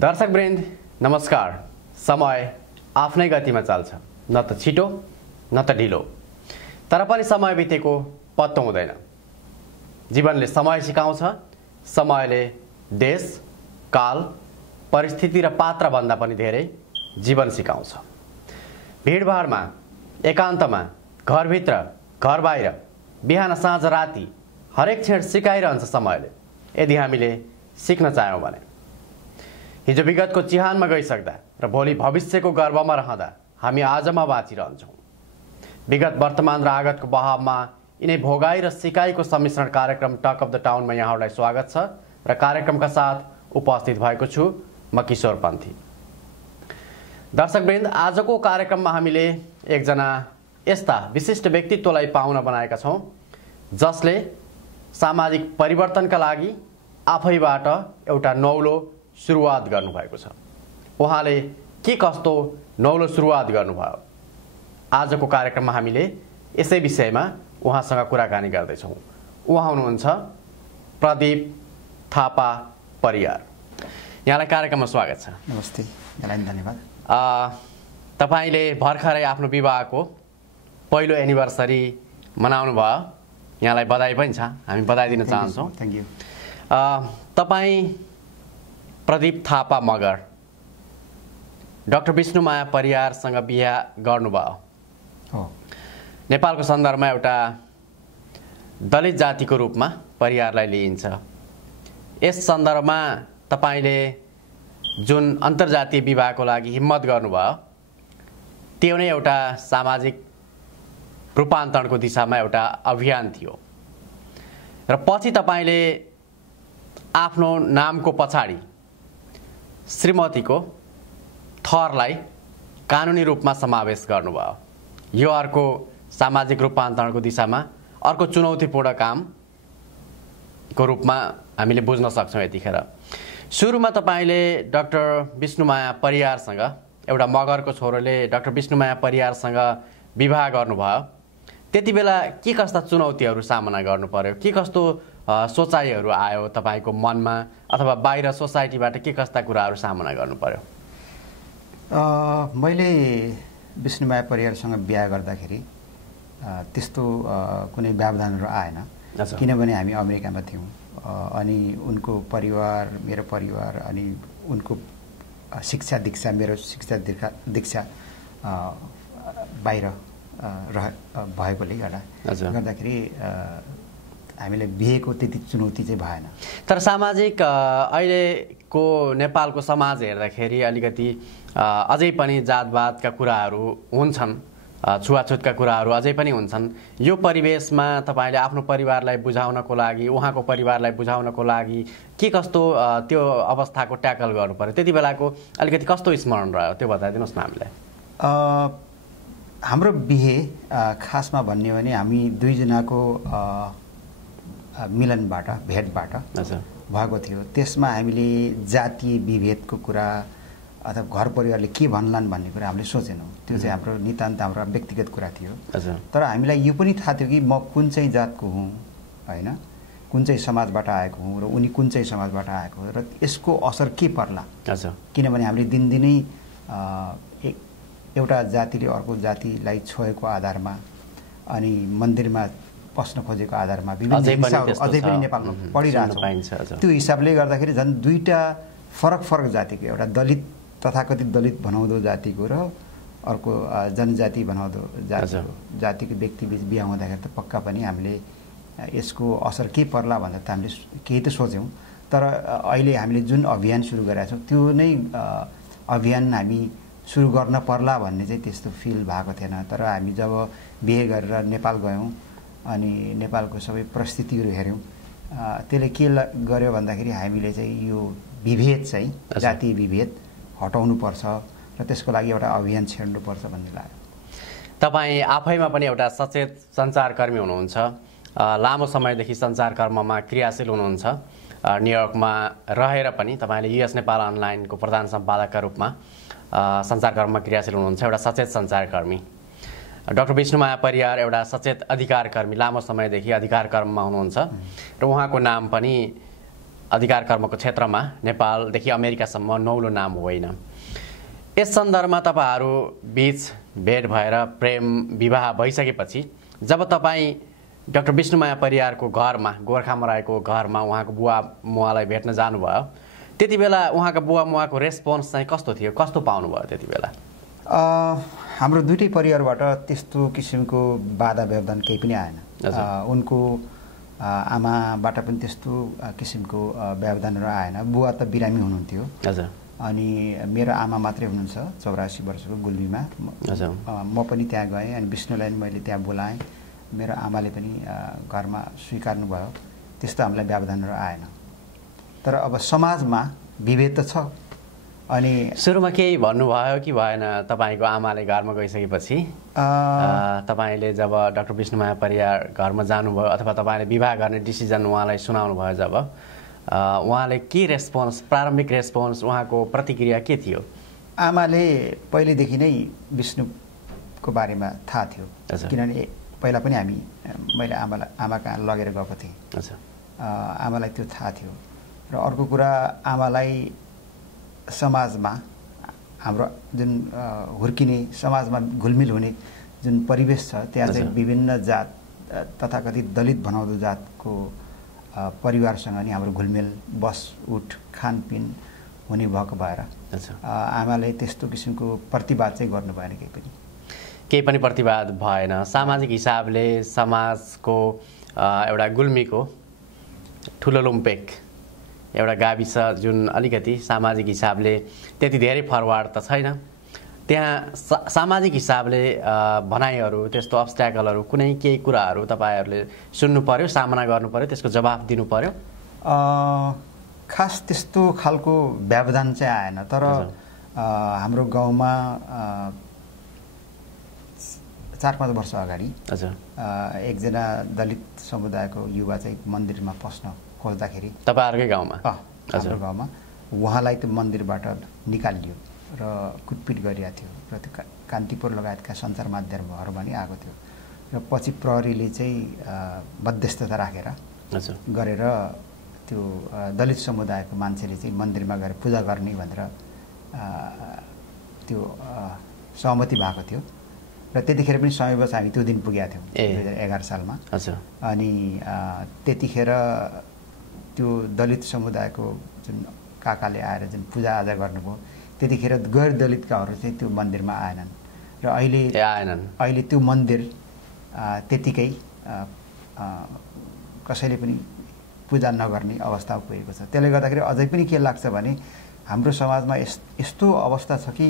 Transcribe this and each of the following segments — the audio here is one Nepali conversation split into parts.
दर्शकवृन्द नमस्कार। समय आफ्नै गतिमा चल्छ, न त छिटो न त ढिलो, तर पनि समय बितेको पत्तो हुँदैन। जीवनले समय सिकाउँछ। समयले देश, काल, परिस्थिति र पात्र भन्दा पनि धेरै जीवन सिकाउँछ। भिडभाडमा, एकान्तमा, घरभित्र, घर बाहिर, बिहान साँझ राति हरेक क्षण सिकाइरहन्छ समयले, यदि हामीले सिक्न चाह्यौँ भने। हिजो विगतको चिहानमा गइसक्दा र भोलि भविष्यको गर्वमा रहँदा हामी आजमा बाँचिरहन्छौँ। विगत, वर्तमान र आगतको बहावमा यिनै भोगाई र सिकाइको सम्मिश्रण कार्यक्रम टक अफ द टाउनमा यहाँहरूलाई स्वागत छ र कार्यक्रमका साथ उपस्थित भएको छु म किशोर पन्थी। दर्शकवृन्द, आजको कार्यक्रममा हामीले एकजना यस्ता विशिष्ट व्यक्तित्वलाई पाहुना बनाएका छौँ जसले सामाजिक परिवर्तनका लागि आफैबाट एउटा नौलो सुरुवात गर्नुभएको छ। उहाँले के कस्तो नौलो सुरुवात गर्नुभयो, आजको कार्यक्रममा हामीले यसै विषयमा उहाँसँग कुराकानी गर्दैछौँ। उहाँ हुनुहुन्छ प्रदीप थापा परियार। यहाँलाई कार्यक्रममा स्वागत छ। नमस्ते, यहाँलाई धन्यवाद। तपाईँले भर्खरै आफ्नो विवाहको पहिलो एनिभर्सरी मनाउनु भयो, यहाँलाई बधाई पनि छ, हामी बधाई दिन चाहन्छौँ। Thank you. तपाईँ प्रदीप थापा मगर डाक्टर विष्णुमाया परियारसँग बिहा गर्नुभयो। हो। नेपालको सन्दर्भमा एउटा दलित जातिको रूपमा परियारलाई लिइन्छ। यस सन्दर्भमा तपाईँले जुन अन्तर्जातीय विवाहको लागि हिम्मत गर्नुभयो, त्यो नै एउटा सामाजिक रूपान्तरणको दिशामा एउटा अभियान थियो र पछि तपाईँले आफ्नो नामको पछाडि श्रीमतीको थरलाई कानुनी रूपमा समावेश गर्नुभयो। यो अर्को सामाजिक रूपान्तरणको दिशामा अर्को चुनौतीपूर्ण कामको रूपमा हामीले बुझ्न सक्छौँ। यतिखेर सुरुमा तपाईँले डाक्टर विष्णुमाया परियारसँग, एउटा मगरको छोरोले डाक्टर विष्णुमाया परियारसँग विवाह गर्नुभयो। त्यति बेला के कस्ता चुनौतीहरू सामना गर्नु पर्यो, के कस्तो सोचाइहरू आयो तपाईँको मनमा, अथवा बाहिर सोसाइटीबाट के कस्ता कुराहरू सामना गर्नु पर्यो? मैले विष्णुमाया परियारसँग बिहा गर्दाखेरि त्यस्तो कुनै व्यवधानहरू आएन, किनभने हामी अमेरिकामा थियौँ। अनि उनको परिवार, मेरो परिवार, अनि उनको शिक्षा दीक्षा, मेरो शिक्षा दीक्षा बाहिर भएकोले गर्दाखेरि हामीले बिहेको त्यति चुनौती चाहिँ भएन। तर सामाजिक अहिलेको नेपालको समाज हेर्दाखेरि अलिकति अझै पनि जातवादका कुराहरू हुन्छन्, छुवाछुतका कुराहरू अझै पनि हुन्छन्। यो परिवेशमा तपाईँले आफ्नो परिवारलाई बुझाउनको लागि, उहाँको परिवारलाई बुझाउनको लागि के कस्तो त्यो अवस्थाको ट्याकल गर्नु पर्यो, त्यति बेलाको अलिकति कस्तो स्मरण रह्यो, त्यो बताइदिनुहोस् न हामीलाई। हाम्रो बिहे खासमा भन्ने हो भने हामी दुईजनाको मिलनबाट, भेटबाट भएको थियो। त्यसमा हामीले जातीय विभेदको कुरा अथवा घर परिवारले के भन्लान् भन्ने कुरा हामीले सोचेनौँ। त्यो चाहिँ हाम्रो नितान्त हाम्रो व्यक्तिगत कुरा थियो। तर हामीलाई यो पनि थाहा थियो कि म कुन चाहिँ जातको हुँ, होइन, कुन चाहिँ समाजबाट आएको हुँ र उनी कुन चाहिँ समाजबाट आएको हो र यसको असर के पर्ला। किनभने हामीले दिनदिनै एउटा जातिले अर्को जातिलाई छोएको आधारमा अनि मन्दिरमा पस्न खोजेको आधारमा विभिन्न हिसाबहरू अझै पनि नेपालमा पढिरहेको छ। त्यो हिसाबले गर्दाखेरि झन् दुईटा फरक फरक जातिको, एउटा दलित, तथाकथित दलित भनाउँदो जातिको र अर्को जनजाति भनाउँदो जातिको व्यक्तिबीच बिहा हुँदाखेरि त पक्का पनि हामीले यसको असर के पर्ला भनेर त हामीले केही त सोच्यौँ। तर अहिले हामीले जुन अभियान सुरु गरेका छौँ त्यो नै अभियान हामी सुरु गर्न पर्ला भन्ने चाहिँ त्यस्तो फिल भएको थिएन। तर हामी जब बिहे गरेर नेपाल गयौँ अनि नेपालको सबै परिस्थितिहरू हेऱ्यौँ, त्यसले के गर्यो भन्दाखेरि हामीले चाहिँ यो विभेद चाहिँ, जातीय विभेद हटाउनुपर्छ र त्यसको लागि एउटा अभियान छेड्नुपर्छ भन्ने लाग्यो। तपाईँ आफैमा पनि एउटा सचेत सञ्चारकर्मी हुनुहुन्छ, लामो समयदेखि सञ्चारकर्ममा क्रियाशील हुनुहुन्छ। न्युयोर्कमा रहेर पनि तपाईँले युएस नेपाल अनलाइनको प्रधान सम्पादकका रूपमा सञ्चारकर्ममा क्रियाशील हुनुहुन्छ, एउटा सचेत सञ्चारकर्मी। डाक्टर विष्णुमाया परियार एउटा सचेत अधिकारकर्मी, लामो समयदेखि अधिकारकर्ममा हुनुहुन्छ र उहाँको नाम पनि अधिकार कर्मको क्षेत्रमा नेपालदेखि अमेरिकासम्म नौलो नाम होइन। यस सन्दर्भमा तपाईँहरू बीच भेट भएर प्रेम विवाह भइसकेपछि जब तपाईँ डाक्टर विष्णुमाया परियारको घरमा गोर्खामा रहेको घरमा उहाँको बुवा मुवालाई भेट्न जानुभयो, त्यति बेला उहाँको बुवा मुवाको रेस्पोन्स चाहिँ कस्तो थियो, कस्तो पाउनुभयो त्यति बेला? हाम्रो दुईटै परिवारबाट त्यस्तो किसिमको बाधा व्यवधान केही पनि आएन। उनको आमाबाट पनि त्यस्तो किसिमको व्यवधानहरू आएन। बुवा त बिरामी हुनुहुन्थ्यो अनि मेरो आमा मात्रै हुनुहुन्छ 84 वर्षको गुल्मीमा। म पनि त्यहाँ गएँ अनि विष्णुलाई मैले त्यहाँ बोलाएँ। मेरो आमाले पनि घरमा स्वीकार्नु भयो। त्यस्तो हामीलाई व्यवधानहरू आएन। तर अब समाजमा विभेद त छ। अनि सुरुमा केही भन्नुभयो कि भएन तपाईँको आमाले घरमा गइसकेपछि? तपाईँले जब डाक्टर विष्णुमाया परियार घरमा जानुभयो अथवा तपाईँले विवाह गर्ने डिसिजन उहाँलाई सुनाउनु भयो, जब उहाँले के रेस्पोन्स, प्रारम्भिक रेस्पोन्स, उहाँको प्रतिक्रिया के थियो? आमाले पहिलेदेखि नै विष्णुको बारेमा थाहा थियो, किनभने पहिला पनि मैले आमा कहाँ लगेर गएको थिएँ। आमालाई त्यो थाहा थियो। र अर्को कुरा, आमालाई समाजमा हाम्रो जुन हुर्किने, समाजमा घुलमिल हुने जुन परिवेश छ त्यहाँ चाहिँ विभिन्न जात तथाकथित दलित भनाउँदो जातको परिवारसँग नि हाम्रो घुलमिल बस उठ खानपिन हुने भएको भएर आमाले त्यस्तो किसिमको प्रतिवाद चाहिँ गर्नु भएन। केही पनि प्रतिवाद भएन। सामाजिक हिसाबले समाजको एउटा गुल्मीको ठुलो लुम्पेक एउटा गाविस जुन अलिकति सामाजिक हिसाबले त्यति धेरै फरवार्ड त छैन, त्यहाँ सामाजिक हिसाबले भनाइहरू, त्यस्तो अब्स्ट्याकलहरू, कुनै केही कुराहरू तपाईँहरूले सुन्नु पर्यो, सामना गर्नु पर्यो, त्यसको जवाफ दिनु पर्यो? खास त्यस्तो खालको व्यवधान चाहिँ आएन। तर हाम्रो गाउँमा 4-5 वर्ष अगाडि एकजना दलित समुदायको युवा चाहिँ मन्दिरमा पस्न खोज्दाखेरि, तपाईँहरूकै गाउँमा? हाम्रो गाउँमा उहाँलाई त्यो मन्दिरबाट निकालियो र कुटपिट गरिएको थियो र त्यो कान्तिपुर लगायतका सञ्चार माध्यमहरू पनि आएको थियो र पछि प्रहरीले चाहिँ मध्यस्थता राखेर गरेर त्यो दलित समुदायको मान्छेले चाहिँ मन्दिरमा गएर पूजा गर्ने भनेर त्यो सहमति भएको थियो र त्यतिखेर पनि समयवश हामी त्यो दिन पुगेका थियौँ 2011 सालमा। अनि त्यतिखेर त्यो दलित समुदायको जुन काकाले आएर जुन पूजाआजा गर्नुभयो, त्यतिखेर गैर दलितकाहरू चाहिँ त्यो मन्दिरमा आएनन् र अहिले त्यो मन्दिर त्यतिकै कसैले पनि पूजा नगर्ने अवस्थामा पुगेको छ। त्यसले गर्दाखेरि अझै पनि के लाग्छ भने हाम्रो समाजमा यस्तो अवस्था छ कि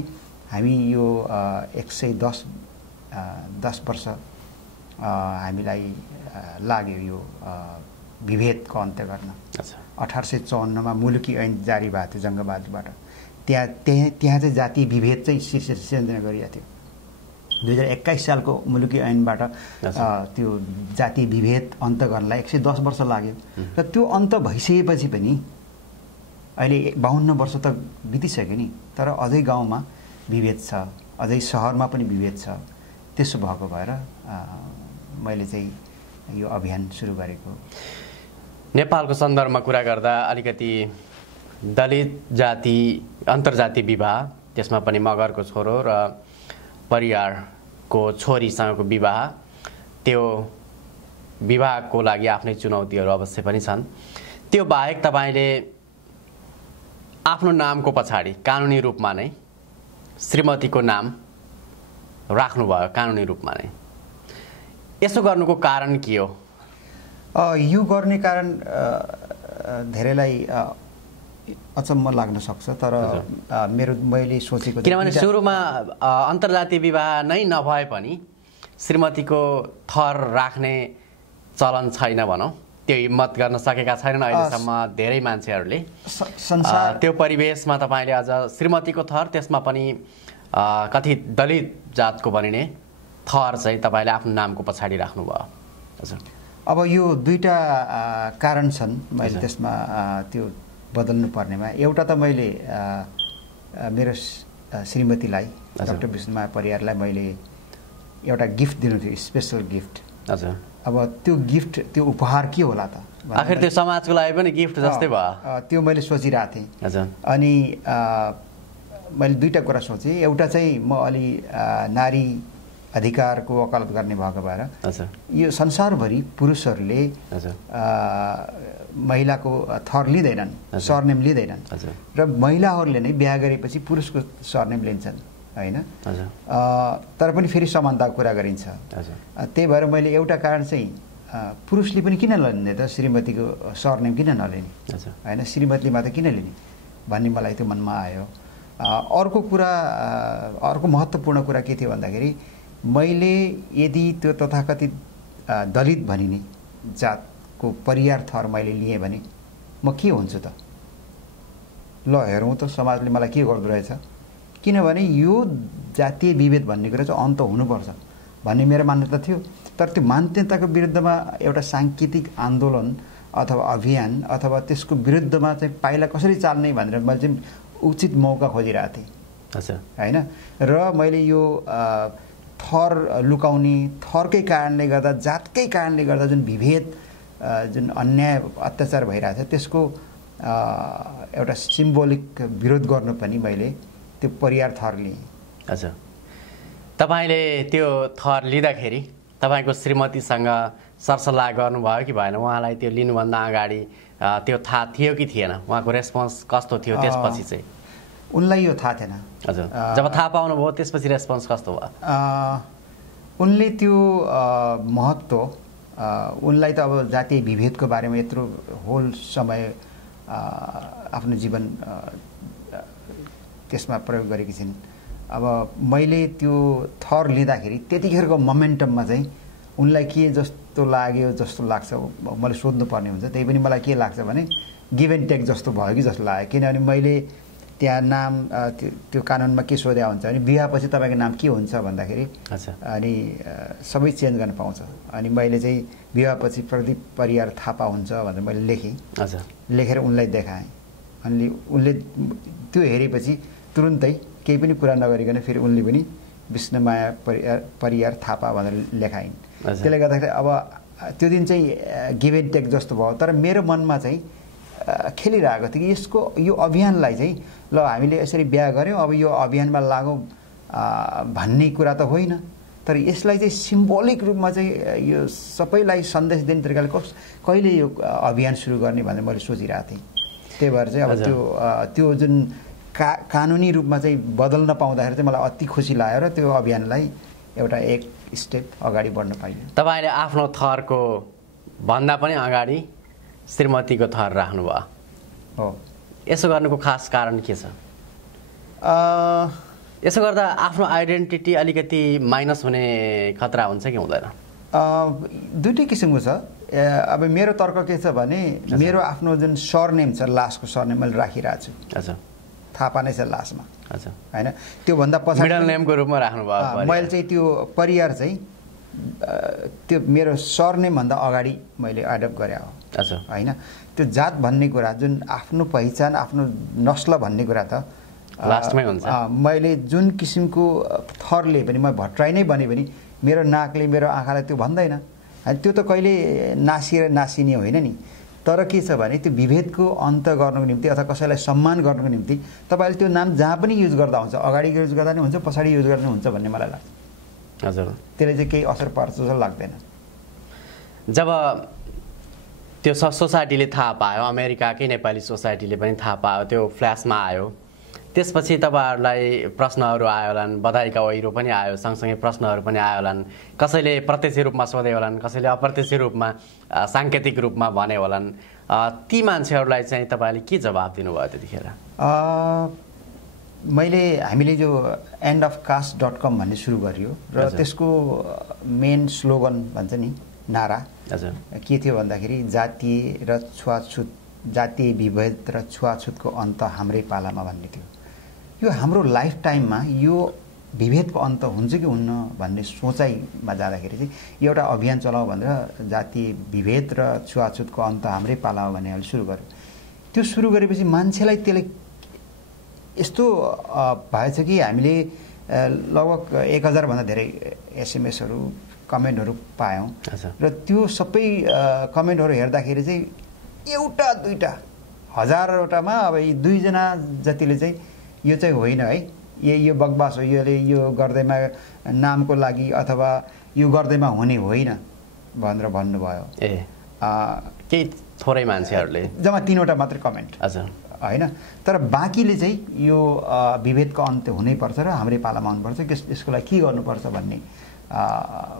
हामी यो 110 वर्ष हामीलाई लाग्यो यो विभेदको अन्त्य गर्न। 1854 मुलुकी ऐन जारी भएको थियो जङ्गबहादुरबाट। त्यहाँ चाहिँ जातीय विभेद चाहिँ सिर्जना गरिएको थियो। 2021 सालको मुलुकी ऐनबाट त्यो जातीय विभेद अन्त्य गर्नलाई 110 वर्ष लाग्यो र त्यो अन्त्य भइसकेपछि पनि अहिले 52 वर्ष त बितिसक्यो नि, तर अझै गाउँमा विभेद छ, अझै सहरमा पनि विभेद छ। त्यसो भएको भएर मैले चाहिँ यो अभियान सुरु गरेको। नेपालको सन्दर्भमा कुरा गर्दा अलिकति दलित जाति अन्तर्जातीय विवाह, त्यसमा पनि मगरको छोरो र परियारको छोरीसँगको विवाह, त्यो विवाहको लागि आफ्नै चुनौतीहरू अवश्य पनि छन्। त्यो बाहेक तपाईँले आफ्नो नामको पछाडि कानुनी रूपमा नै श्रीमतीको नाम राख्नुभयो, कानुनी रूपमा नै। यसो गर्नुको कारण के हो? यो गर्ने कारण धेरैलाई अचम्म लाग्न सक्छ, तर मैले सोचेको, किनभने सुरुमा अन्तर्जातीय विवाह नै नभए पनि श्रीमतीको थर राख्ने चलन छैन भनौँ, त्यो हिम्मत गर्न सकेका छैनन् अहिलेसम्म धेरै मान्छेहरूले। त्यो परिवेशमा तपाईँले अझ श्रीमतीको थर, त्यसमा पनि कथित दलित जातको भनिने थर चाहिँ तपाईँले आफ्नो नामको पछाडि राख्नुभयो। हजुर, अब यो दुईटा कारण छन् मैले त्यसमा त्यो बदल्नु पर्नेमा। एउटा त मैले मेरो श्रीमतीलाई, डाक्टर विष्णुमाया परियारलाई मैले एउटा गिफ्ट दिनु थियो, स्पेसल गिफ्ट। हजुर, अब त्यो गिफ्ट त्यो उपहार के होला त आखिर त्यो समाजको लागि पनि गिफ्ट जस्तै भयो त्यो मैले सोचिरहेको थिएँ हजुर अनि मैले दुईटा कुरा सोचेँ एउटा चाहिँ म अलि नारी अधिकारको वकालत गर्ने भएको भएर यो संसारभरि पुरुषहरूले महिलाको थर लिँदैनन् सरनेम लिँदैनन् र महिलाहरूले नै बिहा गरेपछि पुरुषको सरनेम लिन्छन् हैन तर पनि फेरि समानताको कुरा गरिन्छ त्यही भएर मैले एउटा कारण चाहिँ पुरुषले पनि किन नलिने त श्रीमतीको सरनेम किन नलिने हैन श्रीमतीले मात्र किन लिने भन्ने मलाई त्यो मनमा आयो अर्को कुरा अर्को महत्त्वपूर्ण कुरा के थियो भन्दाखेरि मैले यदि त्यो तथाकथित दलित भनिने जातको परिवार थर मैले लिएँ भने म के हुन्छु त ल हेरौँ त समाजले मलाई के गर्दो रहेछ किनभने यो जातीय विभेद भन्ने कुरा चाहिँ अन्त हुनुपर्छ भन्ने मेरो मान्यता थियो तर त्यो मान्यताको विरुद्धमा एउटा सांकेतिक आन्दोलन अथवा अभियान अथवा त्यसको विरुद्धमा चाहिँ पाइला कसरी चाल्ने भनेर मैले चाहिँ उचित मौका खोजिरहेको थिएँ हैन र मैले यो थर लुकाउने थरकै कारणले गर्दा जातकै कारणले गर्दा जुन विभेद जुन अन्याय अत्याचार भइरहेको छ त्यसको एउटा सिम्बोलिक विरोध गर्नु पनि मैले त्यो परिवार थर लिएँ अच्छा तपाईले त्यो थर लिँदाखेरि तपाईको श्रीमतीसँग सरसल्लाह गर्नुभयो कि भएन उहाँलाई त्यो लिनुभन्दा अगाडि त्यो थाहा थियो कि थिएन उहाँको रेस्पोन्स कस्तो थियो त्यसपछि चाहिँ उनलाई यो थाहा थिएन हजुर जब थाहा पाउनुभयो त्यसपछि रेस्पोन्स कस्तो भयो उनले त्यो महत्त्व उनलाई त अब जातीय विभेदको बारेमा यत्रो होल समय आफ्नो जीवन त्यसमा प्रयोग गरेकी छिन् अब मैले त्यो थर लिँदाखेरि त्यतिखेरको मोमेन्टममा चाहिँ उनलाई के जस्तो लाग्यो जस्तो लाग्छ मैले सोध्नुपर्ने हुन्छ त्यही पनि मलाई के लाग्छ भने गिभ एन्ड टेक जस्तो भयो कि जस्तो लाग्यो किनभने मैले त्यहाँ नाम त्यो कानुनमा के सोधेको हुन्छ भने बिहापछि तपाईँको नाम के हुन्छ भन्दाखेरि अनि सबै चेन्ज गर्न पाउँछ अनि मैले चाहिँ बिहापछि प्रदीप परियार थापा हुन्छ भनेर मैले लेखेँ लेखेर उनलाई देखाएँ अनि उनले त्यो हेरेपछि तुरुन्तै केही पनि कुरा नगरिकन फेरि उनले पनि विष्णुमाया परियार थापा भनेर लेखाइन् त्यसले गर्दाखेरि अब त्यो दिन चाहिँ गिभ एन्ड टेक जस्तो भयो तर मेरो मनमा चाहिँ खेलिरहेको थियो कि यसको यो अभियानलाई चाहिँ ल हामीले यसरी बिहा गऱ्यौँ अब यो अभियानमा लागौँ भन्ने कुरा त होइन तर यसलाई चाहिँ सिम्बोलिक रूपमा चाहिँ यो सबैलाई सन्देश दिने तरिकाले कहिले यो अभियान सुरु गर्ने भनेर मैले सोचिरहेको थिएँ त्यही भएर चाहिँ अब त्यो जुन कानुनी रूपमा चाहिँ बदल्न पाउँदाखेरि चाहिँ मलाई अति खुसी लाग्यो र त्यो अभियानलाई एउटा एक स्टेप अगाडि बढ्न पाइयो तपाईँले आफ्नो थरको भन्दा पनि अगाडि श्रीमतीको थर राख्नुभयो हो यसो गर्नुको खास कारण के छ यसो गर्दा आफ्नो आइडेन्टिटी अलिकति माइनस हुने खतरा हुन्छ कि हुँदैन दुईटै किसिमको छ अब मेरो तर्क के छ भने मेरो आफ्नो जुन सरनेम छ लास्टको सरनेम मैले राखिरहेको छु अच्छा थापा नै छ लास्टमा अच्छा हैन त्योभन्दा पछाडि मिडल नेमको रूपमा राख्नुभयो मैले चाहिँ त्यो परिवार चाहिँ त्यो मेरो सरनेम भन्दा अगाडि मैले एडप्ट गरे हो अच्छा हैन त्यो जात भन्ने कुरा जुन आफ्नो पहिचान आफ्नो नस्ल भन्ने कुरा त लास्टमै हुन्छ मैले जुन किसिमको थरले पनि म भट्टराई नै बने पनि मेरो नाकले मेरो आँखालाई त्यो भन्दैन त्यो त कहिले नासिएर नासिने होइन नि तर के छ भने त्यो विभेदको अन्त गर्नको निम्ति अथवा कसैलाई सम्मान गर्नको निम्ति तपाईले त्यो नाम जहाँ पनि युज गर्दा हुन्छ अगाडि युज गर्दा नि हुन्छ पछाडि युज गर्दा हुन्छ भन्ने मलाई लाग्छ हजुर त्यसले चाहिँ केही असर पर्छ जस्तो लाग्दैन जब त्यो सोसाइटीले थाहा पायो अमेरिकाकै नेपाली सोसाइटीले पनि थाहा पायो त्यो फ्ल्यासमा आयो त्यसपछि तपाईहरुलाई प्रश्नहरू आयो होलान् बधाईका ओइरो पनि आयो सँगसँगै प्रश्नहरू पनि आयो होलान् कसैले प्रत्यक्ष रूपमा सोधे होलान् कसैले अप्रत्यक्ष रूपमा सांकेतिक रूपमा भने होलान् ती मान्छेहरूलाई चाहिँ तपाईले के जवाफ दिनुभयो त्यतिखेर हामीले जो endofcaste.com भन्ने सुरु गरियो र त्यसको मेन स्लोगन भन्छ नि नारा के थियो भन्दाखेरि जातीय र छुवाछुत जातीय विभेद र छुवाछुतको अन्त हाम्रै पालामा भन्ने थियो यो हाम्रो लाइफ टाइममा यो विभेदको अन्त हुन्छ कि हुन्न भन्ने सोचाइमा जाँदाखेरि चाहिँ एउटा अभियान चलाऊ भनेर जातीय विभेद र छुवाछुतको अन्त हाम्रै पालामा भन्ने हामीले सुरु गर्यो त्यो सुरु गरेपछि मान्छेलाई त्यसले यस्तो भएछ कि हामीले लगभग 1000 भन्दा धेरै एसएमएसहरू कमेन्टहरू पायौँ र त्यो सबै कमेन्टहरू हेर्दाखेरि चाहिँ एउटा दुईटा हजारवटामा अब यी 2 जना जतिले चाहिँ यो चाहिँ होइन है, यो बकवास हो, यो गर्दैमा नामको लागि अथवा यो गर्दैमा हुने होइन भनेर भन्नुभयो। केही थोरै मान्छेहरूले जम्मा 3वटा मात्रै कमेन्ट होइन। तर बाँकीले चाहिँ यो विभेदको अन्त्य हुनैपर्छ र हाम्रै पालामा हुनुपर्छ, यसको लागि के गर्नुपर्छ भन्ने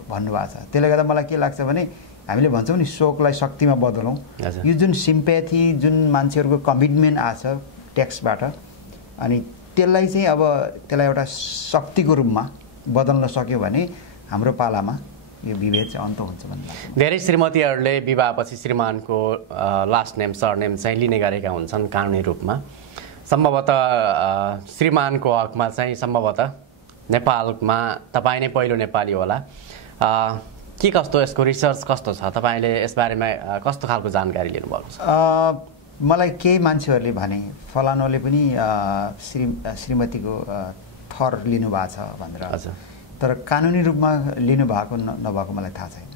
भन्नुभएको छ। त्यसले गर्दा मलाई के लाग्छ भने हामीले भन्छौँ नि शोकलाई शक्तिमा बदलौँ। यो जुन सिम्प्याथी, जुन मान्छेहरूको कमिटमेन्ट आछ टेक्स्टबाट, अनि त्यसलाई चाहिँ अब त्यसलाई एउटा शक्तिको रूपमा बदल्न सक्यो भने हाम्रो पालामा यो विभेद चाहिँ अन्त हुन्छ भन्ने लाग्छ। धेरै श्रीमतीहरूले विवाहपछि श्रीमानको लास्ट नेम सरनेम चाहिँ लिने गरेका हुन्छन् कानुनी रूपमा। सम्भवतः श्रीमानको हकमा चाहिँ सम्भवतः नेपालमा तपाईँ नै पहिलो नेपाली होला। के कस्तो यसको रिसर्च कस्तो छ, तपाईँले यसबारेमा कस्तो खालको जानकारी लिनुभएको छ? मलाई केही मान्छेहरूले भने फलानोले पनि श्रीमतीको थर लिनुभएको छ भनेर, तर कानुनी रूपमा लिनुभएको नभएको मलाई थाहा छैन।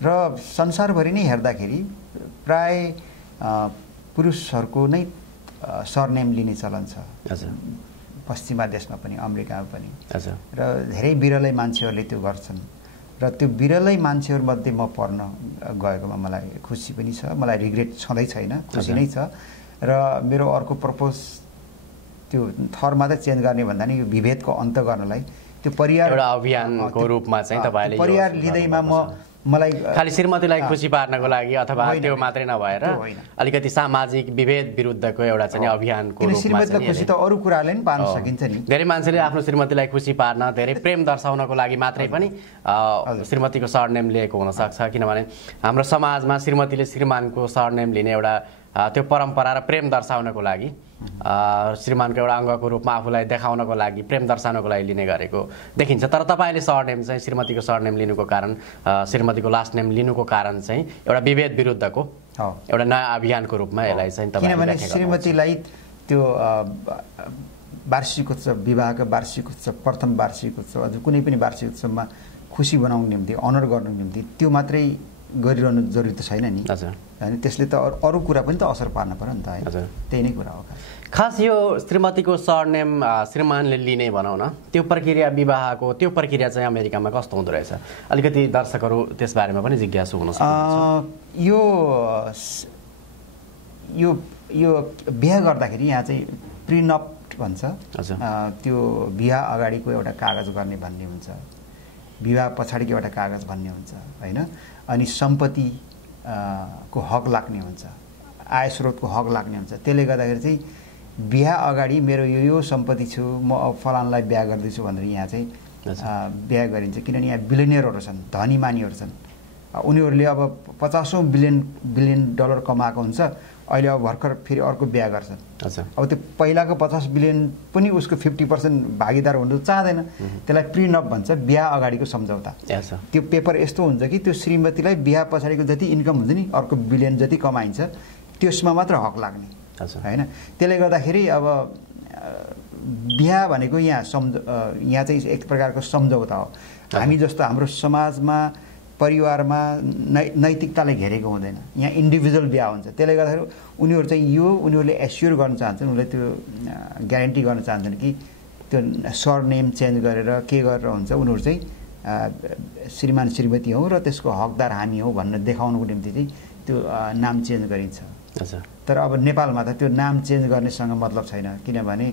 र संसारभरि नै हेर्दाखेरि प्राय पुरुषहरूको नै सरनेम लिने चलन छ, पश्चिमा देशमा पनि अमेरिकामा पनि। र धेरै बिरलै मान्छेहरूले त्यो गर्छन् र त्यो बिरलै मान्छेहरूमध्ये म पर्न गएकोमा मलाई खुसी पनि छ, मलाई रिग्रेट छँदै छैन, खुसी नै छ। र मेरो अर्को पर्पोज त्यो थर मात्रै चेन्ज गर्ने भन्दा नि यो विभेदको अन्त गर्नलाई त्यो परिवार एउटा अभियानको रूपमा चाहिँ तपाईले परिवार लिँदैमा मलाई खाली श्रीमतीलाई खुसी पार्नको लागि अथवा त्यो मात्रै नभएर अलिकति सामाजिक विभेद विरुद्धको एउटा चाहिँ अभियानको रूपमा श्रीमतीलाई खुसी त अरू कुराले पनि पार्न सकिन्छ नि। धेरै मान्छेले आफ्नो श्रीमतीलाई खुसी पार्न, धेरै प्रेम दर्शाउनको लागि मात्रै पनि श्रीमतीको सरनेम लिएको हुन सक्छ, किनभने हाम्रो समाजमा श्रीमतीले श्रीमानको सरनेम लिने एउटा त्यो परम्परा र प्रेम दर्शाउनको लागि श्रीमानको एउटा अङ्गको रूपमा आफूलाई देखाउनको लागि, प्रेम दर्शाउनको लागि लिने गरेको देखिन्छ। तर तपाईँले सरनेम चाहिँ श्रीमतीको सरनेम लिनुको कारण, श्रीमतीको लास्ट नेम लिनुको कारण चाहिँ एउटा विभेद विरुद्धको एउटा नयाँ अभियानको रूपमा यसलाई चाहिँ तपाईले किनभने श्रीमतीलाई त्यो वार्षिक उत्सव, विवाहको वार्षिक उत्सव, प्रथम वार्षिक उत्सव, अझ कुनै पनि वार्षिक उत्सवमा खुसी बनाउनु निम्ति, अनर गर्नु निम्ति त्यो मात्रै गरिरहनु जरुरी त छैन नि हैन। त्यसले त अरू कुरा पनि त असर पार्न पर्यो नि त है। त्यही नै कुरा हो। खास यो श्रीमतीको सरनेम श्रीमानले लिने भनौँ न, त्यो प्रक्रिया, विवाहको त्यो प्रक्रिया चाहिँ अमेरिकामा कस्तो हुँदो रहेछ? अलिकति दर्शकहरू त्यसबारेमा पनि जिज्ञासु हुन सक्नुहुन्छ। यो बिहा गर्दाखेरि यहाँ चाहिँ प्रिनप भन्छ, त्यो बिहा अगाडिको एउटा कागज गर्ने भन्ने हुन्छ, विवाह पछाडिको एउटा कागज भन्ने हुन्छ हैन। अनि सम्पत्ति को हक लाग्ने हुन्छ, आय स्रोतको हक लाग्ने हुन्छ। त्यसले गर्दाखेरि चाहिँ बिहा अगाडि मेरो यो सम्पत्ति छु, म अब फलानलाई बिहा गर्दैछु भनेर यहाँ चाहिँ बिहा गरिन्छ। किनभने यहाँ बिलियनियरहरू छन्, धनी मानीहरू छन्, उनीहरूले अब 50औं बिलियन डलर कमाएको हुन्छ, अहिले अब भर्खर फेरि अर्को बिहा गर्छन्। अब त्यो पहिलाको 50 बिलियन पनि उसको 50% भागीदार हुनु चाहँदैन। त्यसलाई प्रिनप भन्छ, बिहा अगाडिको सम्झौता। त्यो पेपर यस्तो हुन्छ कि त्यो श्रीमतीलाई बिहा पछाडिको जति इन्कम हुन्छ नि, अर्को बिलियन जति कमाइन्छ त्यसमा मात्र हक लाग्ने हैन। त्यसले गर्दाखेरि अब बिहा भनेको यहाँ चाहिँ एक प्रकारको सम्झौता हो। हामी जस्तो हाम्रो समाजमा, परिवारमा नैतिकताले घेरेको हुँदैन, यहाँ इन्डिभिजुअल बिहा हुन्छ। त्यसले गर्दाखेरि उनीहरू चाहिँ उनीहरूले एस्योर गर्न चाहन्छन्, उनीहरूले त्यो ग्यारेन्टी गर्न चाहन्छन् कि त्यो सरनेम चेन्ज गरेर के गरेर हुन्छ, उनीहरू चाहिँ श्रीमान श्रीमती हौ र त्यसको हकदार हामी हौ भनेर देखाउनुको निम्ति चाहिँ त्यो नाम चेन्ज गरिन्छ। तर अब नेपालमा त त्यो नाम चेन्ज गर्नेसँग मतलब छैन, किनभने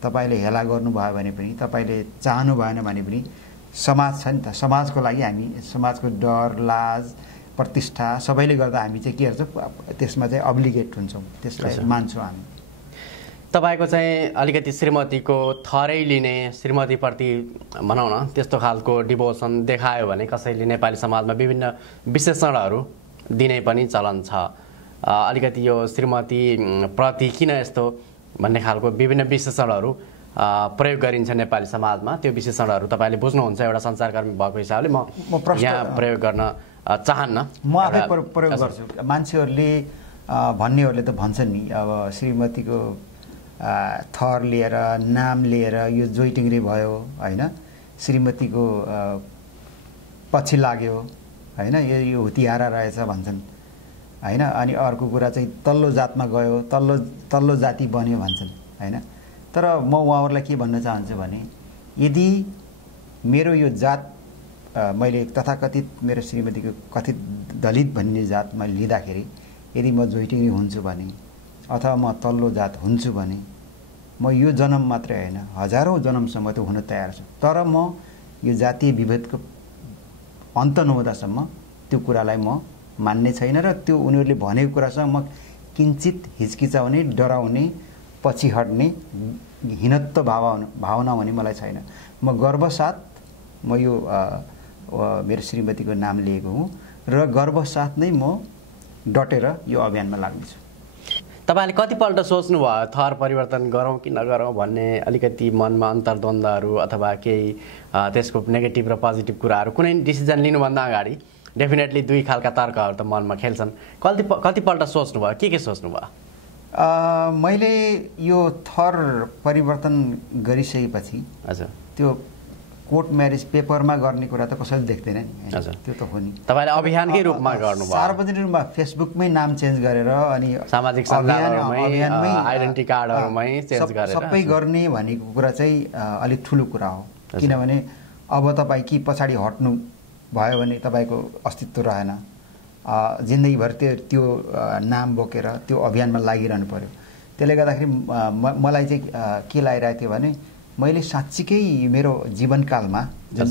तपाईँले हेला गर्नुभयो भने पनि, तपाईँले चाहनु भएन भने पनि समाज छ नि त, समाजको लागि हामी, समाजको डर, लाज, प्रतिष्ठा सबैले गर्दा हामी चाहिँ के गर्छौँ, त्यसमा चाहिँ अब्लिगेट हुन्छौँ, त्यसलाई मान्छौँ हामी। तपाईँको चाहिँ अलिकति श्रीमतीको थरै लिने, श्रीमतीप्रति भनौँ न त्यस्तो खालको डिभोसन देखायो भने कसैले नेपाली समाजमा विभिन्न विशेषणहरू दिने पनि चलन छ। अलिकति यो श्रीमतीप्रति किन यस्तो भन्ने खालको विभिन्न विशेषणहरू प्रयोग गरिन्छ नेपाली समाजमा, त्यो विशेषणहरू तपाईँले बुझ्नुहुन्छ एउटा सञ्चारकर्मी भएको हिसाबले। म यहाँ प्रयोग गर्न चाहन्न, म आफै प्रयोग गर्छु। मान्छेहरूले भन्नेहरूले त भन्छन् नि, अब श्रीमतीको थर लिएर, नाम लिएर यो जोइटिङरे भयो हैन, श्रीमतीको पछि लाग्यो होइन, यो हुतियारा रहेछ भन्छन् होइन। अनि अर्को कुरा चाहिँ तल्लो जातमा गयो, तल्लो जाति बन्यो भन्छन् होइन। तर म उहाँहरूलाई के भन्न चाहन्छु भने यदि मेरो यो जात मैले तथाकथित मेरो श्रीमतीको कथित दलित भन्ने जात मैले लिँदाखेरि यदि म जोइटिङ हुन्छु भने अथवा म तल्लो जात हुन्छु भने म यो जन्म मात्रै होइन हजारौँ जन्मसम्म त हुन तयार छु। तर म यो जातीय विभेदको अन्त नहुँदासम्म त्यो कुरालाई म मान्ने छैन र त्यो उनीहरूले भनेको कुरासँग म किञ्चित हिचकिचाउने, डराउने, पछि हट्ने, हीनत्व भावना भने मलाई छैन। म गर्वसाथ म यो मेरो श्रीमतीको नाम लिएको हुँ र गर्वसाथ नै म डटेर यो अभियानमा लाग्नेछु। तपाईँले कतिपल्ट सोच्नुभयो थर परिवर्तन गरौँ कि नगरौँ भन्ने अलिकति मनमा अन्तर्द्वन्द्वहरू अथवा केही त्यसको नेगेटिभ र पोजिटिभ कुराहरू कुनै डिसिजन लिनुभन्दा अगाडि डेफिनेटली दुई खालका तर्कहरू त मनमा खेल्छन्। कतिपल्ट सोच्नुभयो, के सोच्नुभयो? मैले यो थर परिवर्तन गरिसकेपछि हजुर त्यो कोर्ट म्यारेज पेपरमा गर्ने कुरा त कसैले देख्दैन नि, त्यो त हो नि। तपाईँले अभियानकै रूपमा गर्नुभयो, सार्वजनिक रूपमा फेसबुकमै नाम चेन्ज गरेर अनि सामाजिक सञ्जालहरूमै आइडेन्टिटी कार्डहरूमै चेन्ज गरेर सबै गर्ने भनेको कुरा चाहिँ अलिक ठुलो कुरा हो। किनभने अब तपाईँ कि पछाडि हट्नु भयो भने तपाईँको अस्तित्व रहेन, जिन्दगीभर त्यो नाम बोकेर त्यो अभियानमा लागिरहनु पर्यो। त्यसले गर्दाखेरि मलाई चाहिँ के लागिरहेको थियो भने मैले साँच्चीकै मेरो जीवनकालमा जुन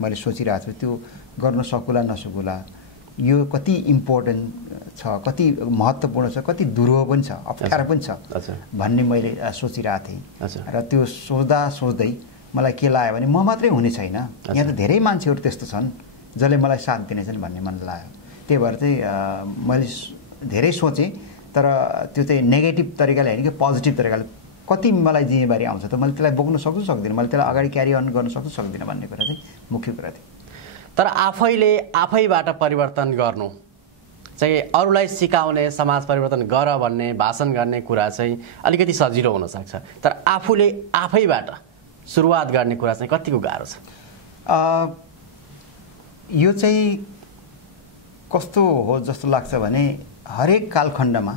मैले सोचिरहेको छु त्यो गर्न सकुला नसकुला, यो कति इम्पोर्टेन्ट छ, कति महत्त्वपूर्ण छ, कति दुरूह पनि छ, अप्ठ्यारो पनि छ भन्ने मैले सोचिरहेको थिएँ। र त्यो सोच्दै मलाई के लाग्यो भने म मात्रै हुने छैन, यहाँ त धेरै मान्छेहरू त्यस्तो छन् जसले मलाई साथ दिनेछन् भन्ने मन लाग्यो। त्यही भएर चाहिँ मैले धेरै सोचेँ, तर त्यो चाहिँ नेगेटिभ तरिकाले होइन कि पोजिटिभ तरिकाले कति मलाई जिम्मेवारी आउँछ त मैले त्यसलाई बोक्न सक्छु सक्दिनँ, मैले त्यसलाई अगाडि क्यारी अन गर्न सक्छु सक्दिनँ भन्ने कुरा चाहिँ मुख्य कुरा थियो। तर आफैबाट परिवर्तन गर्नु चाहिँ अरूलाई सिकाउने, समाज परिवर्तन गर भन्ने भाषण गर्ने कुरा चाहिँ अलिकति सजिलो हुनसक्छ, तर आफूले आफैबाट सुरुवात गर्ने कुरा चाहिँ कतिको गाह्रो छ? यो चाहिँ कस्तो हो जस्तो लाग्छ भने हरेक कालखण्डमा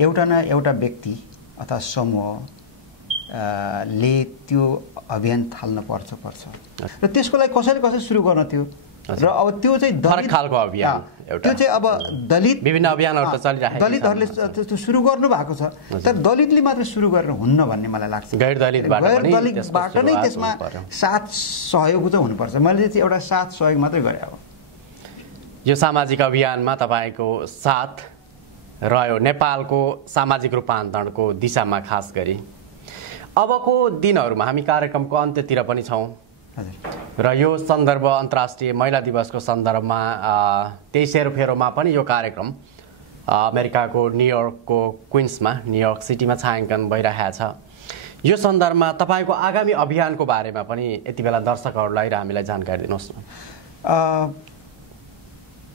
एउटा न एउटा व्यक्ति अथवा समूहले त्यो अभियान थाल्न पर्छ र त्यसको लागि कसैले सुरु गर्न थियो र अब त्यो चाहिँ फरक खालको अभियान, त्यो चाहिँ अब दलित विभिन्न अभियानहरू त चलिरहेको, दलितहरूले त्यो सुरु गर्नु भएको छ, तर दलितले मात्र सुरु गर्नु हुन्न भन्ने मलाई लाग्छ। गैर दलितबाट नै त्यसमा साथ सहयोग चाहिँ हुनुपर्छ। मैले चाहिँ एउटा साथ सहयोग मात्रै गरेँ। अब यो सामाजिक अभियानमा तपाईँको साथ रह्यो नेपालको सामाजिक रूपान्तरणको दिशामा। खास गरी अबको दिनहरूमा हामी कार्यक्रमको अन्त्यतिर पनि छौँ र यो सन्दर्भ अन्तर्राष्ट्रिय महिला दिवसको सन्दर्भमा 23 सेरोफेरोमा पनि यो कार्यक्रम अमेरिकाको न्युयोर्कको क्विन्समा, न्युयोर्क सिटीमा छायाङ्कन भइरहेको छ। यो सन्दर्भमा तपाईँको आगामी अभियानको बारेमा पनि यति बेला दर्शकहरूलाई र हामीलाई जानकारी दिनुहोस् न।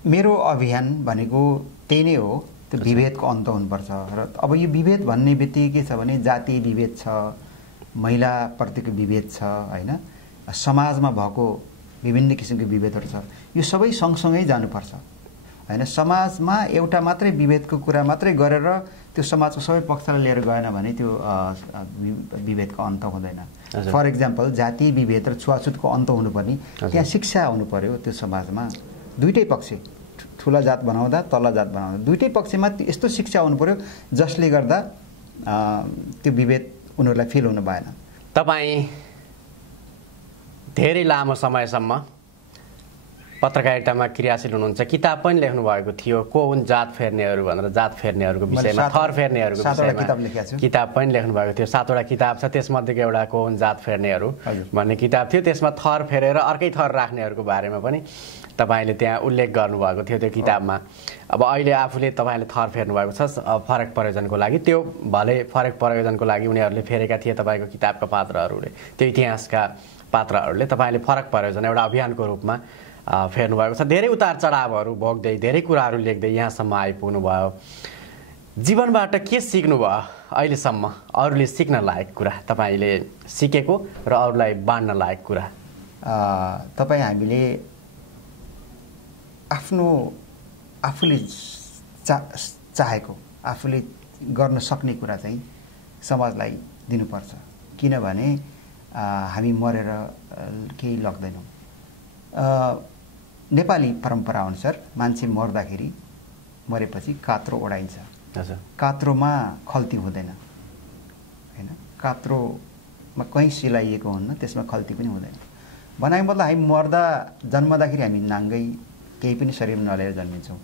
मेरो अभियान भनेको त्यही नै हो, त्यो विभेदको अन्त हुनुपर्छ। र अब यो विभेद भन्ने बित्तिकै के छ भने जातीय विभेद छ, महिलाप्रतिको विभेद छ होइन, समाजमा भएको विभिन्न किसिमको विभेदहरू छ। यो सबै सँगसँगै जानुपर्छ होइन। समाजमा एउटा मात्रै विभेदको कुरा मात्रै गरेर त्यो समाजको सबै पक्षलाई लिएर गएन भने त्यो विभेदको अन्त हुँदैन। फर इक्जाम्पल जातीय विभेद र छुवाछुतको अन्त हुनुपर्ने त्यहाँ शिक्षा हुनु पर्यो। त्यो समाजमा दुईटै पक्ष, ठुला जात बनाउँदा तल्ला जात बनाउँदा दुईटै पक्षमा यस्तो शिक्षा हुनु पर्यो जसले गर्दा त्यो विभेद उनीहरूलाई फिल हुनु भएन। तपाईँ धेरै लामो समयसम्म पत्रकारितामा क्रियाशील हुनुहुन्छ, किताब पनि लेख्नु भएको थियो, को हुन् जात फेर्नेहरू भनेर, जात फेर्नेहरूको विषयमा, थर फेर्नेहरूको विषयमा किताब पनि लेख्नु भएको थियो। 7वटा किताब छ, त्यसमध्येको एउटा को हुन् जात फेर्नेहरू भन्ने किताब थियो। त्यसमा थर फेरेर अर्कै थर राख्नेहरूको बारेमा पनि तपाईँले त्यहाँ उल्लेख गर्नुभएको थियो त्यो किताबमा। अब अहिले आफूले तपाईँले थर फेर्नु भएको छ फरक प्रयोजनको लागि, त्यो भले फरक प्रयोजनको लागि उनीहरूले फेरेका थिए तपाईँको किताबका पात्रहरूले, त्यो इतिहासका पात्रहरूले तपाईँले फरक प्रयोजन एउटा अभियानको रूपमा फेर्नु भएको छ। धेरै उतार चढावहरू भोग्दै, धेरै कुराहरू लेख्दै यहाँसम्म आइपुग्नु भयो। जीवनबाट के सिक्नुभयो अहिलेसम्म, अरूले सिक्न लायक कुरा तपाईँले सिकेको र अरूलाई बाँड्न लायक कुरा? तपाईँ हामीले आफूले चाहेको आफूले गर्न सक्ने कुरा चाहिँ समाजलाई दिनुपर्छ। किनभने हामी मरेर केही लग्दैनौँ। नेपाली परम्परा अनुसार मान्छे मरेपछि कात्रो ओढाइन्छ। कात्रोमा खल्ती हुँदैन हैन, कात्रोमा कहीँ सिलाइएको हुन्न, त्यसमा खल्ती पनि हुँदैन। भनाइ मतलब हामी जन्मदाखेरि हामी नाङ्गै केही पनि शरीर नलिएर जन्मिन्छौँ,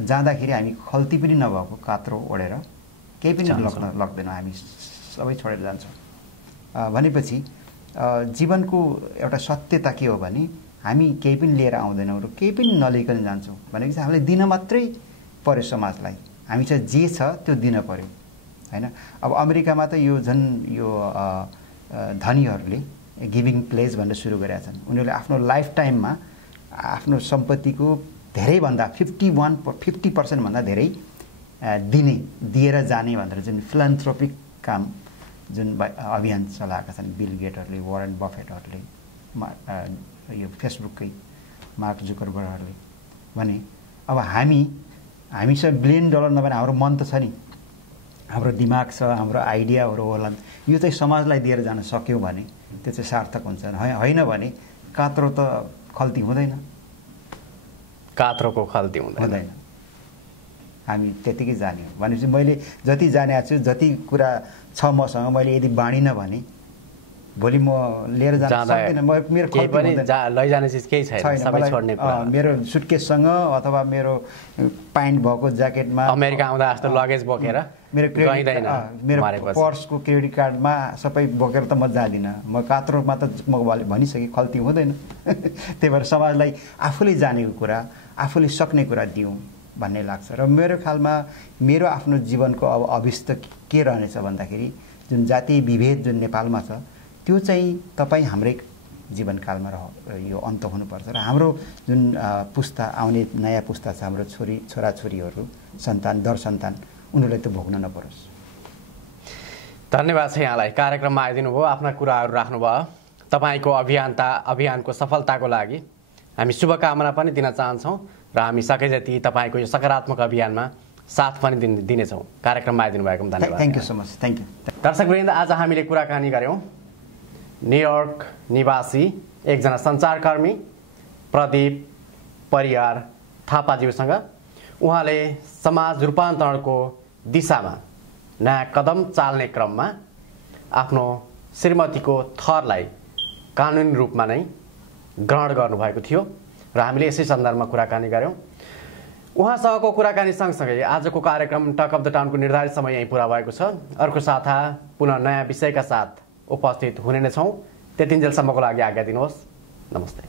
जाँदाखेरि हामी खल्ती पनि नभएको कात्रो ओढेर केही पनि लग्दैनौँ, हामी सबै छोडेर जान्छौँ। भनेपछि जीवनको एउटा सत्यता के हो भने हामी केही पनि लिएर आउँदैनौँ र केही पनि नलिकन जान्छौँ। भनेपछि हामीले दिन मात्रै पर्यो समाजलाई, हामी चाहिँ जे छ त्यो दिन पर्यो हैन। अब अमेरिकामा त यो धनीहरूले गिभिङ प्लेज भनेर सुरु गरेका छन्। उनीहरूले आफ्नो लाइफ टाइममा आफ्नो सम्पत्तिको धेरैभन्दा 50% भन्दा धेरै दिएर जाने भनेर जुन फिलान्थ्रोपिक काम जुन अभियान चलाएका छन् बिल गेटहरूले, वारेन बफेटहरूले, यो फेसबुककै मार्क जुकरबर्गहरूले भने अब हामीसँग $1 बिलियन नभए हाम्रो मन त छ नि, हाम्रो दिमाग छ, हाम्रो आइडियाहरू होला, यो चाहिँ समाजलाई दिएर जान सक्यौँ भने त्यो चाहिँ सार्थक हुन्छ। होइन भने कात्रो त खल्ती हुँदैन, कात्रोको खल्ती हुँदैन। हामी त्यतिकै जान्यौँ भनेपछि मैले जति जानेको छु, जति कुरा छ मसँग, मैले यदि बाँडिनँ भने भोलि म लिएर जान सक्दिनँ। मेरो लैजाने चिज केही छैन, सबै छोड्ने कुरा। मेरो सुटकेससँग अथवा मेरो प्यान्ट भएको ज्याकेटमा अमेरिका आउँदा जस्तो लगेज बोकेर मेरो पर्सको क्रेडिट कार्डमा सबै बोकेर त म जाँदिनँ। म कात्रोमा त म भनिसकेँ खल्ती हुँदैन। त्यही भएर समाजलाई आफूले जानेको कुरा, आफूले सक्ने कुरा दिउँ भन्ने लाग्छ। र मेरो ख्यालमा मेरो आफ्नो जीवनको अब अभिष्ट के रहनेछ भन्दाखेरि जुन जातीय विभेद जुन नेपालमा छ त्यो चाहिँ तपाईँ हाम्रै जीवनकालमा यो अन्त हुनुपर्छ। र हाम्रो जुन पुस्ता आउने नयाँ पुस्ता छ, हाम्रो छोराछोरीहरू, दर सन्तान, उनीहरूलाई त भोग्न नपरोस्। धन्यवाद छ यहाँलाई, कार्यक्रममा आइदिनु भयो, आफ्ना कुराहरू राख्नुभयो। तपाईँको अभियानको सफलताको लागि हामी शुभकामना पनि दिन चाहन्छौँ र हामी सके जति तपाईँको यो सकारात्मक अभियानमा साथ पनि दिनेछौँ। कार्यक्रममा आइदिनु भएकोमा धन्यवाद। Thank you so much. Thank you. दर्शकवृन्द, आज हामीले कुराकानी गऱ्यौँ न्युयोर्क निवासी एकजना सञ्चारकर्मी प्रदीप परियार थापाज्यूसँग। उहाँले समाज रूपान्तरणको दिशामा नयाँ कदम चाल्ने क्रममा आफ्नो श्रीमतीको थरलाई कानुनी रूपमा नै ग्रहण गर्नुभएको थियो र हामीले यसै सन्दर्भमा कुराकानी गऱ्यौँ। उहाँसँगको कुराकानी सँगसँगै आजको कार्यक्रम टक अफ द टाउनको निर्धारित समय यहीँ पुरा भएको छ। अर्को साता पुनः नयाँ विषयका साथ उपस्थित हुने नै छौँ। त्यतिन्जेलसम्मको लागि आज्ञा दिनुहोस्। नमस्ते।